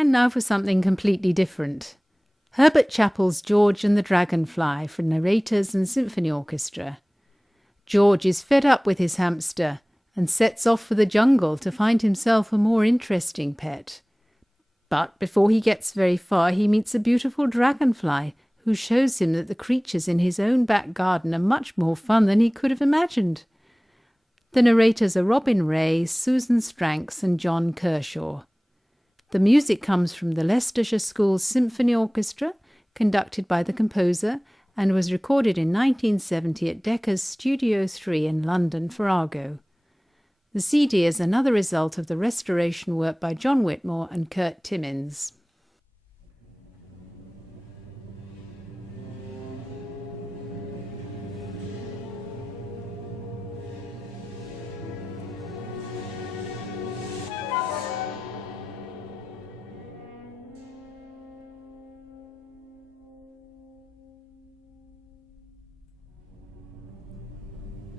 And now for something completely different. Herbert Chappell's George and the Dragonfly for narrators and symphony orchestra. George is fed up with his hamster and sets off for the jungle to find himself a more interesting pet. But before he gets very far, he meets a beautiful dragonfly who shows him that the creatures in his own back garden are much more fun than he could have imagined. The narrators are Robin Ray, Susan Stranks and John Kershaw. The music comes from the Leicestershire School's Symphony Orchestra, conducted by the composer, and was recorded in 1970 at Decca's Studio 3 in London for Argo. The CD is another result of the restoration work by John Whitmore and Kurt Timmins.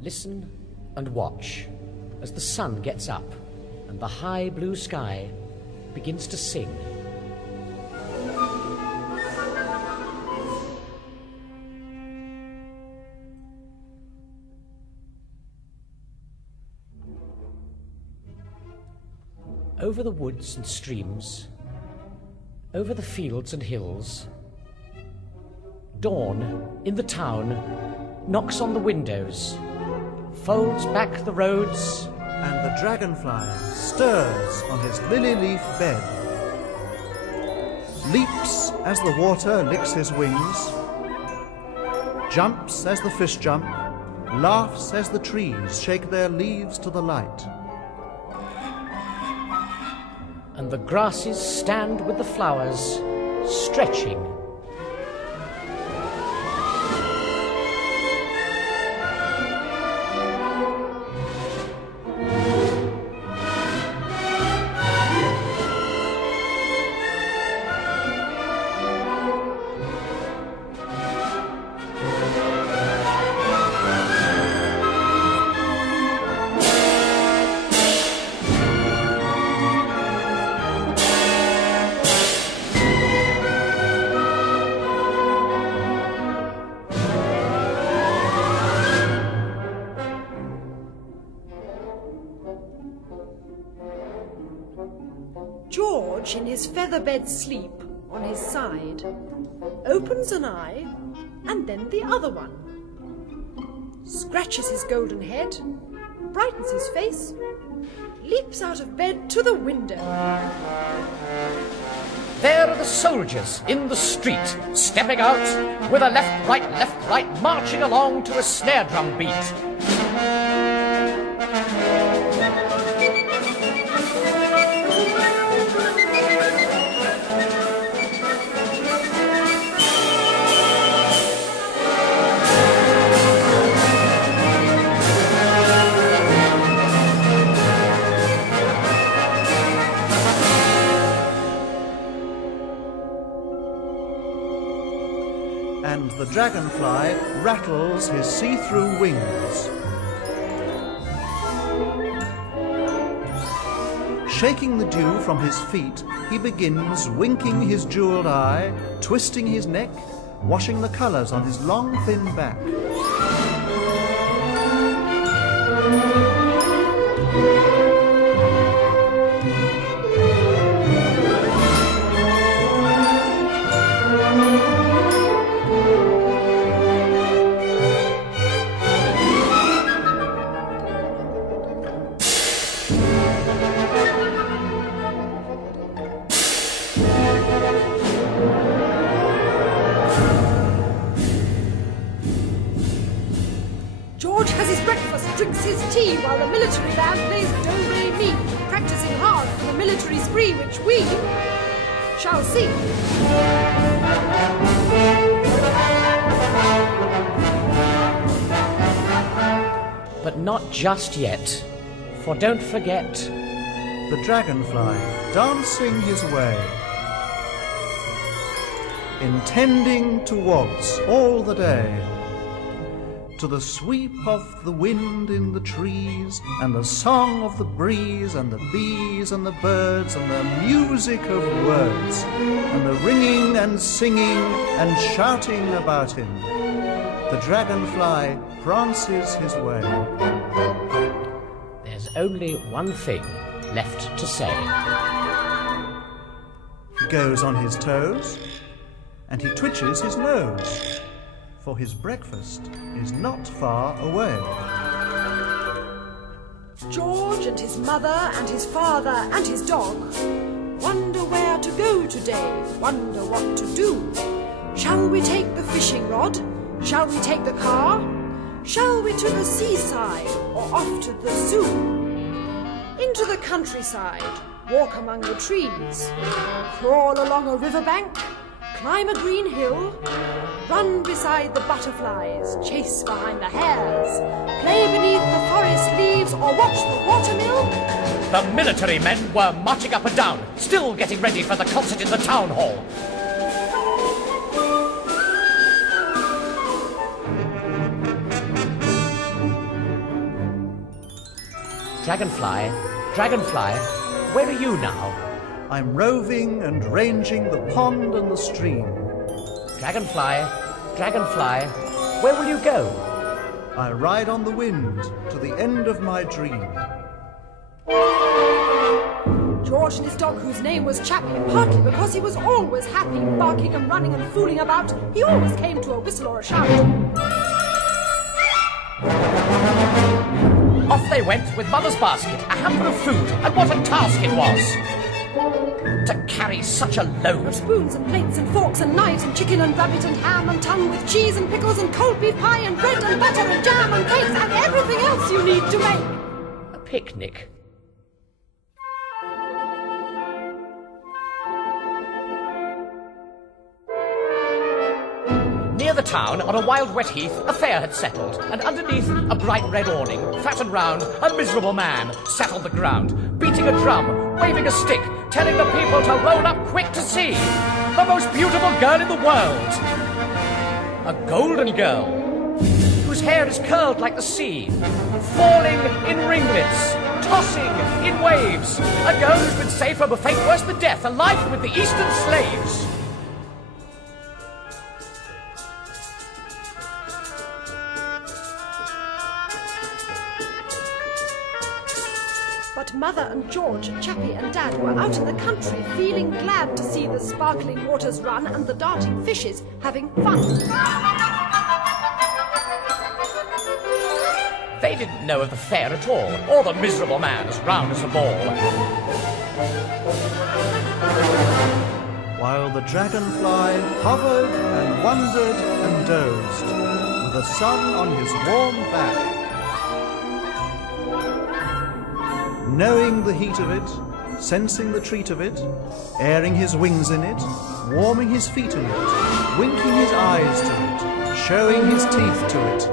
Listen and watch as the sun gets up and the high blue sky begins to sing. Over the woods and streams, over the fields and hills, dawn in the town knocks on the windows, folds back the roads, and the dragonfly stirs on his lily-leaf bed, leaps as the water licks his wings, jumps as the fish jump, laughs as the trees shake their leaves to the light. And the grasses stand with the flowers, stretching. George, in his feather-bed sleep on his side, opens an eye and then the other one, scratches his golden head, brightens his face, leaps out of bed to the window. There are the soldiers in the street, stepping out with a left, right, marching along to a snare drum beat. And the dragonfly rattles his see-through wings. Shaking the dew from his feet, he begins winking his jeweled eye, twisting his neck, washing the colours on his long thin back. George has his breakfast, drinks his tea, while the military band plays do-re-mi, practicing hard for the military spree which we shall see. But not just yet, for don't forget, The dragonfly dancing his way, intending to waltz all the day, to the sweep of the wind in the trees, and the song of the breeze, and the bees and the birds, and the music of words, and the ringing and singing and shouting about him, the dragonfly prances his way. There's only one thing left to say. He goes on his toes, and he twitches his nose, for his breakfast is not far away. George and his mother and his father and his dog wonder where to go today, wonder what to do. Shall we take the fishing rod? Shall we take the car? Shall we to the seaside or off to the zoo? Into the countryside, walk among the trees, crawl along a riverbank, climb a green hill, run beside the butterflies, chase behind the hares, play beneath the forest leaves, or watch the watermill. The military men were marching up and down, still getting ready for the concert in the town hall. Dragonfly, Dragonfly, where are you now? I'm roving and ranging the pond and the stream. Dragonfly, Dragonfly, where will you go? I ride on the wind to the end of my dream. George and his dog, whose name was Chappell, partly because he was always happy, barking and running and fooling about, he always came to a whistle or a shout. Off they went with Mother's basket, a hamper of food, and what a task it was! To carry such a load Of spoons and plates and forks and knives and chicken and rabbit and ham and tongue with cheese and pickles and cold beef pie and bread and butter and jam and cakes and everything else you need to make a picnic. Near the town, on a wild wet heath, a fair had settled, and underneath a bright red awning, fat and round, a miserable man sat on the ground, beating a drum, waving a stick, telling the people to roll up quick to see the most beautiful girl in the world. A golden girl, whose hair is curled like the sea, falling in ringlets, tossing in waves. A girl who's been saved from a fate worse than death, a life with the Eastern slaves. But Mother and George, Chappie and Dad were out in the country, feeling glad to see the sparkling waters run and the darting fishes having fun. They didn't know of the fair at all, or the miserable man as round as a ball. While the dragonfly hovered and wondered and dozed, with the sun on his warm back, knowing the heat of it, sensing the treat of it, airing his wings in it, warming his feet in it, winking his eyes to it, showing his teeth to it.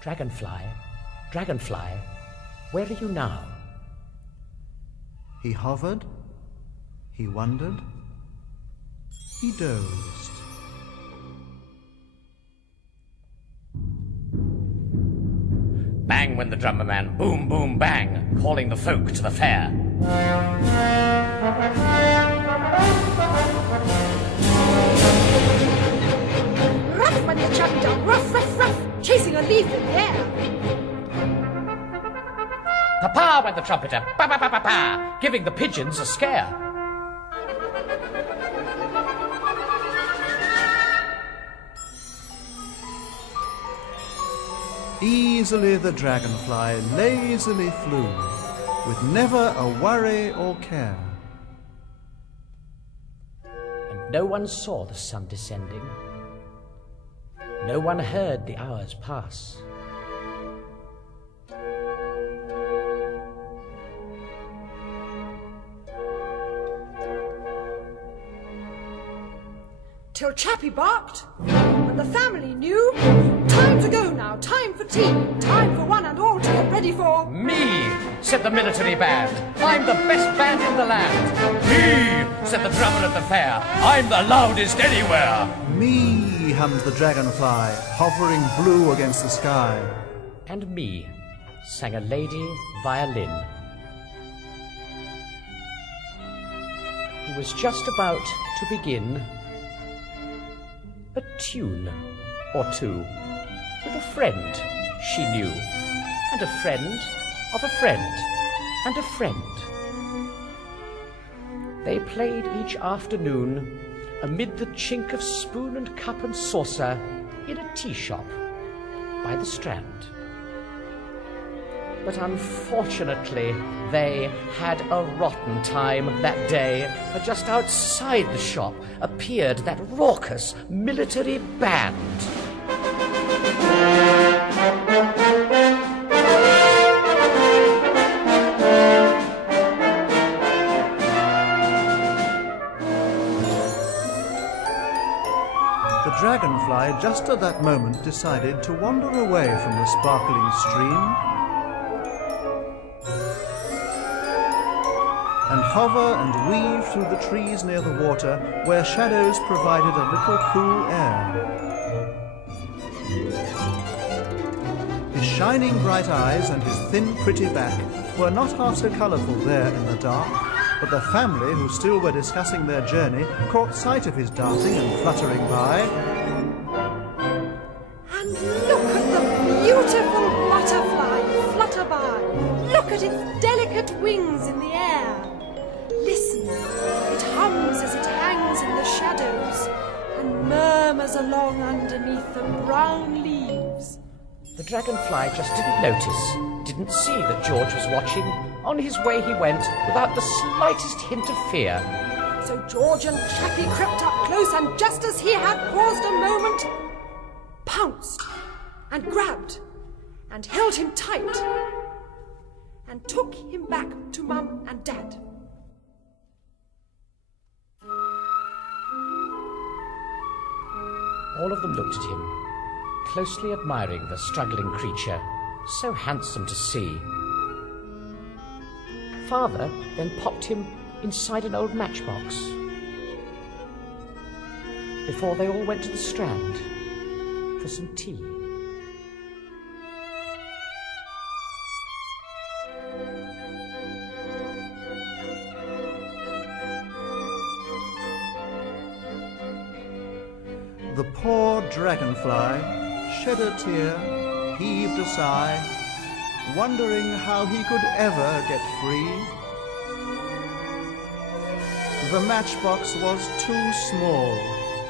Dragonfly, Dragonfly, where are you now? He hovered, he wondered, he dozed. Bang went the drummer man, boom, boom, bang, calling the folk to the fair. Ruff went the chappie dog, ruff, ruff, ruff, chasing a leaf in the air. Pa-pa went the trumpeter, pa-pa-pa-pa-pa, giving the pigeons a scare. Easily the dragonfly lazily flew, with never a worry or care. And no one saw the sun descending. No one heard the hours pass. Till Chappie barked, when the family knew, time to go now, time for tea, time for one and all to get ready for Me, said the military band. I'm the best band in the land. Me, said the drummer at the fair. I'm the loudest anywhere. Me, hummed the dragonfly, hovering blue against the sky. And me, sang a lady violin, who was just about to begin a tune or two with a friend she knew, and a friend of a friend, and a friend. They played each afternoon amid the chink of spoon and cup and saucer in a tea shop by the Strand. But unfortunately, they had a rotten time that day, for just outside the shop appeared that raucous military band. The dragonfly just at that moment decided to wander away from the sparkling stream and hover and weave through the trees near the water, where shadows provided a little cool air. His shining bright eyes and his thin pretty back were not half so colourful there in the dark, but the family, who still were discussing their journey, caught sight of his darting and fluttering by. And look at the beautiful butterfly flutter by. Look at its delicate wings in the air. Listen, it hums as it hangs in the shadows and murmurs along underneath the brown leaves. The dragonfly just didn't notice, didn't see that George was watching. On his way he went without the slightest hint of fear. So George and Chappie crept up close, and just as he had paused a moment, pounced and grabbed and held him tight and took him back to Mum and Dad. All of them looked at him, closely admiring the struggling creature, so handsome to see. Father then popped him inside an old matchbox before they all went to the Strand for some tea. The poor dragonfly shed a tear, heaved a sigh, wondering how he could ever get free. The matchbox was too small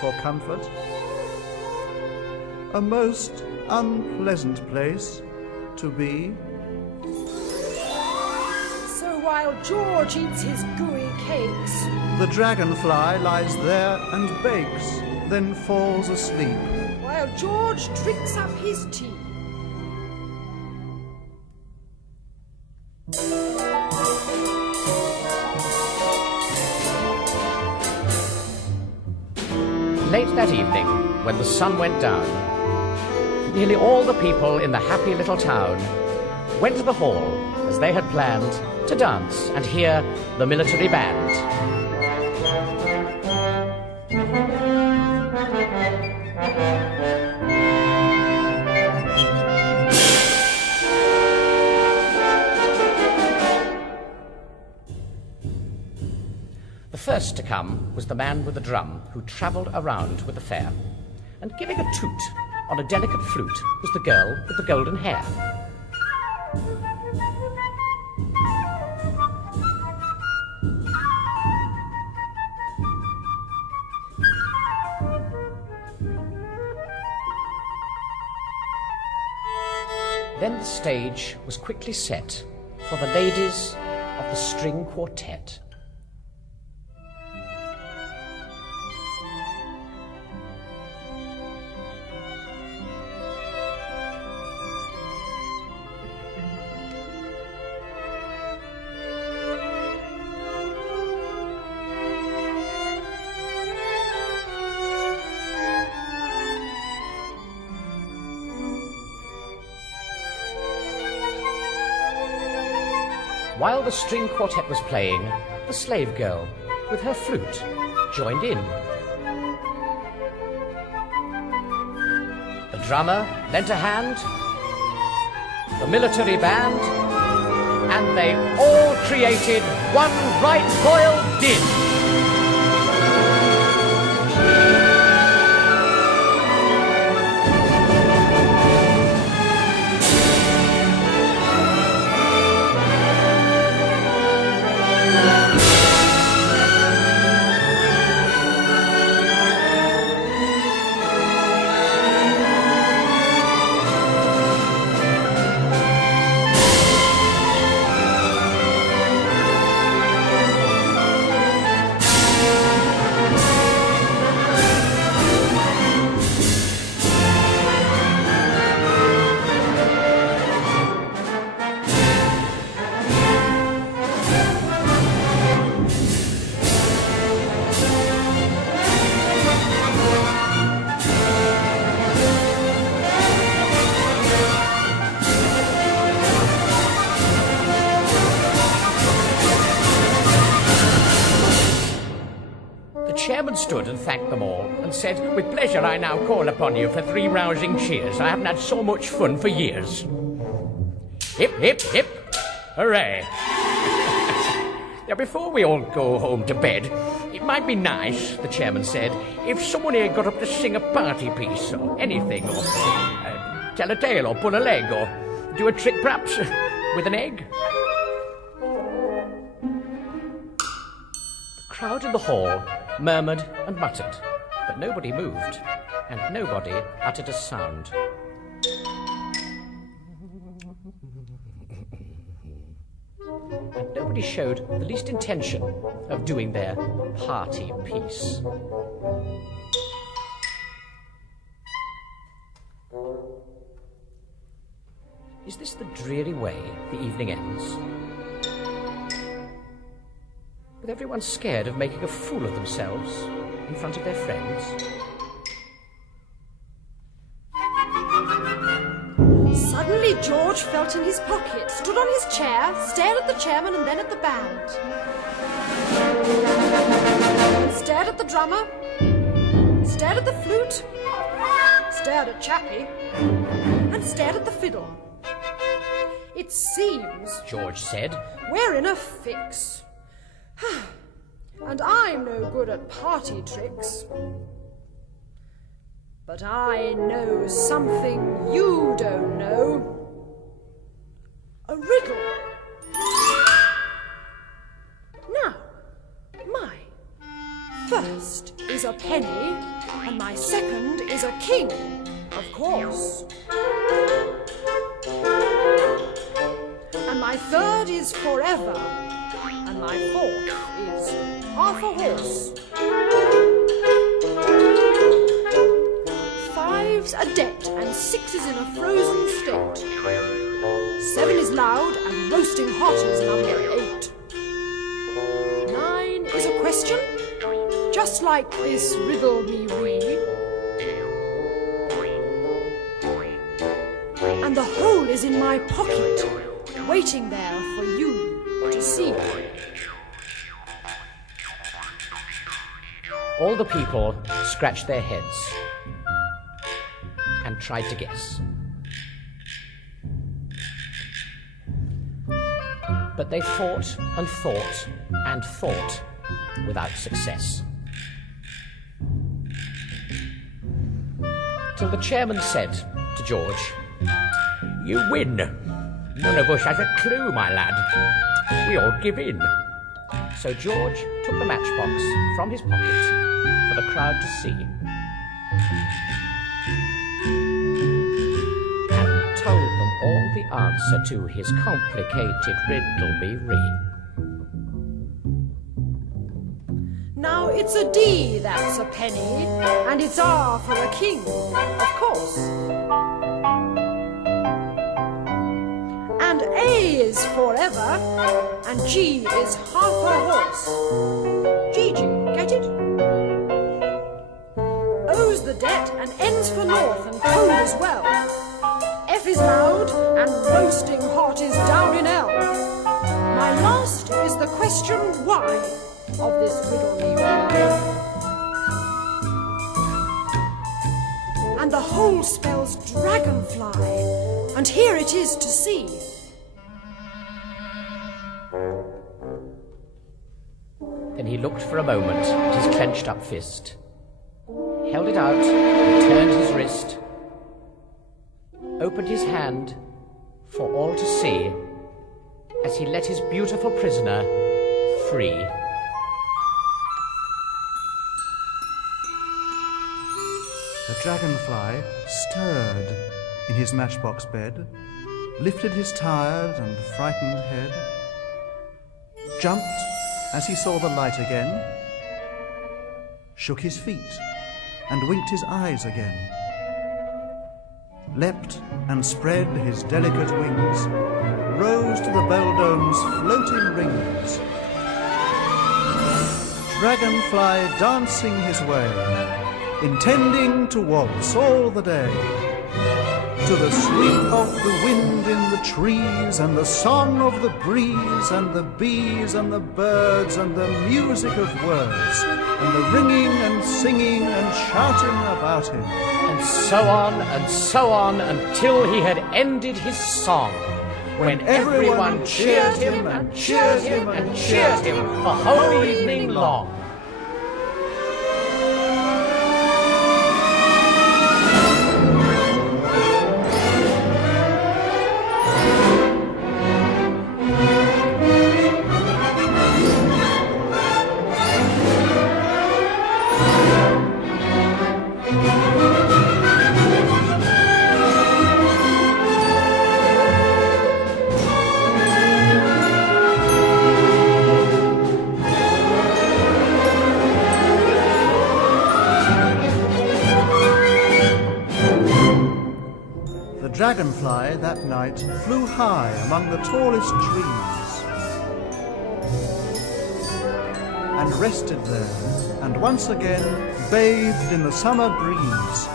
for comfort, a most unpleasant place to be. So while George eats his gooey cakes, The dragonfly lies there and bakes, then falls asleep. while George drinks up his tea. Late that evening, when the sun went down, nearly all the people in the happy little town went to the hall, as they had planned, to dance and hear the military band. The first to come was the man with the drum, who travelled around with the fair, and giving a toot on a delicate flute was the girl with the golden hair. Then the stage was quickly set for the ladies of the string quartet. While the string quartet was playing, the slave girl, with her flute, joined in. The drummer lent a hand, the military band, and they all created one right royal din. Stood and thanked them all, and said, "With pleasure I now call upon you for 3 rousing cheers. I haven't had so much fun for years. Hip, hip, hip, hooray." Now, before we all go home to bed, it might be nice, the chairman said, if someone here got up to sing a party piece, or anything, or tell a tale, or pull a leg, or do a trick perhaps with an egg. The crowd in the hall murmured and muttered, but nobody moved, and nobody uttered a sound. And nobody showed the least intention of doing their party piece. Is this the dreary way the evening ends? With everyone scared of making a fool of themselves in front of their friends? Suddenly George felt in his pocket, stood on his chair, stared at the chairman and then at the band. And stared at the drummer, stared at the flute, stared at Chappie, and stared at the fiddle. "It seems," George said, "we're in a fix. And I'm no good at party tricks. But I know something you don't know. A riddle. Now, my first is a penny, and my second is a king, of course. And my third is forever, and my fourth is half a horse. 5's a debt, and 6 is in a frozen state. 7 is loud, and roasting hot is number 8. 9 is a question, just like this riddle me read. And the whole is in my pocket, waiting there for you to see. All the people scratched their heads and tried to guess. But they thought and thought and thought without success. Till the chairman said to George, "You win. None of us has a clue, my lad. We all give in." So George took the matchbox from his pocket for the crowd to see, and told them all the answer to his complicated riddle-me-ree. Now it's a D that's a penny, and it's R for a king, of course. And A is forever, and G is half a horse. Gigi, get it? O's the debt, and N's for north, and cold as well. F is loud, and roasting hot is down in L. My question why of this riddle me why. And the whole spells Dragonfly, and here it is to see. Then he looked for a moment at his clenched up fist, held it out, and turned his wrist, opened his hand for all to see as he let his beautiful prisoner free. The dragonfly stirred in his matchbox bed, lifted his tired and frightened head, jumped as he saw the light again, shook his feet and winked his eyes again, leapt and spread his delicate wings, rose to the beldome's floating rings. Dragonfly dancing his way, intending to waltz all the day, to the sweep of the wind in the trees, and the song of the breeze, and the bees, and the birds, and the music of words, and the ringing and singing and shouting about him. And so on, until he had ended his song, when everyone cheered him and cheered him and cheered him the whole evening long. The dragonfly that night flew high among the tallest trees, and rested there, and once again bathed in the summer breeze.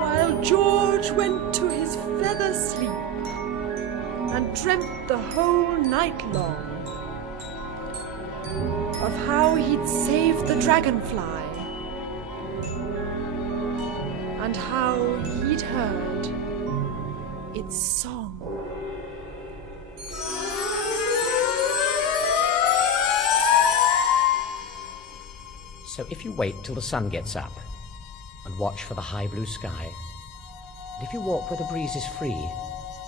While George went to his feather sleep, and dreamt the whole night long of how he'd saved the dragonfly, and how he'd heard its song. So if you wait till the sun gets up and watch for the high blue sky, and if you walk where the breeze is free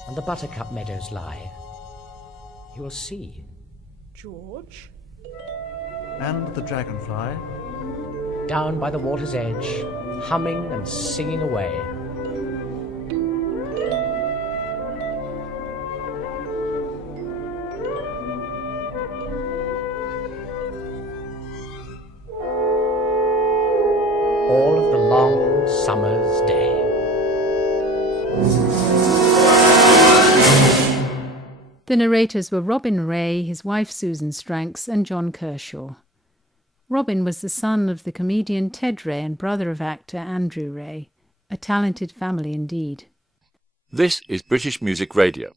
and the buttercup meadows lie, you will see George? And the dragonfly, down by the water's edge, humming and singing away. All of the long summer's day. The narrators were Robin Ray, his wife Susan Stranks, and John Kershaw. Robin was the son of the comedian Ted Ray and brother of actor Andrew Ray, a talented family indeed. This is British Music Radio.